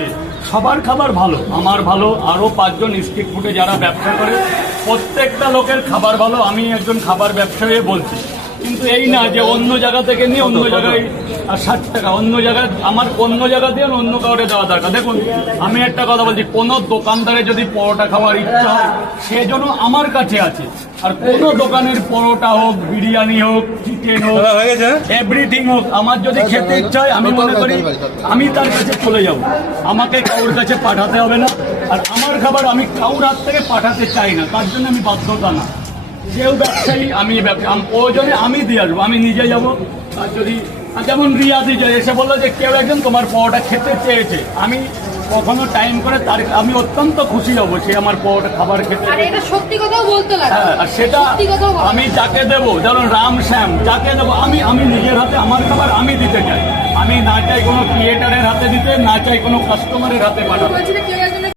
হচ্ছে সবার খাবার ভালো, আমার ভালো, আরও 5 জন স্ট্রিট ফুডে যারা ব্যবসা করে প্রত্যেকটা লোকের খাবার ভালো। আমি একজন খাবার ব্যবসায়ী বলছি, কিন্তু এই না যে অন্য জায়গা থেকে নিয়ে অন্য জায়গায় 60 টাকা, অন্য জায়গায় আমার অন্য জায়গা দিয়ে অন্য কাউরে দেওয়া দরকার। দেখুন আমি একটা কথা বলছি, কোনো দোকানদারে যদি পরোটা খাওয়ার ইচ্ছা হয় সে জন্য আমার কাছে আছে, আর কোনো দোকানের পরোটা হোক, বিরিয়ানি হোক, চিকেন হোক, এভরিথিং হোক, আমার যদি খেতে ইচ্ছা হয় আমি মনে করি আমি তার কাছে চলে যাব, আমাকে কারোর কাছে পাঠাতে হবে না। আর আমার খাবার আমি কারোর হাত থেকে পাঠাতে চাই না, তার জন্য আমি বাধ্যতা না। কেউ ব্যবসায়ী আমি প্রয়োজনে আমি দিয়ে আসবো, আমি নিজে যাবো। আর যদি যেমন রিয়াদি যায় এসে বললো যে কেউ একজন তোমার পরোটা খেতে চেয়েছে, আমি কখনো টাইম করে তার আমি অত্যন্ত খুশি হবো সে আমার পরোটা খাবার খেতে। হ্যাঁ, আর সেটা আমি যাকে দেবো, যেমন রাম শ্যাম যাকে দেবো আমি নিজের হাতে আমার খাবার আমি দিতে চাই। আমি না চাই কোনো ক্রিয়েটারের হাতে দিতে, না চাই কোনো কাস্টমারের হাতে পাঠাতে।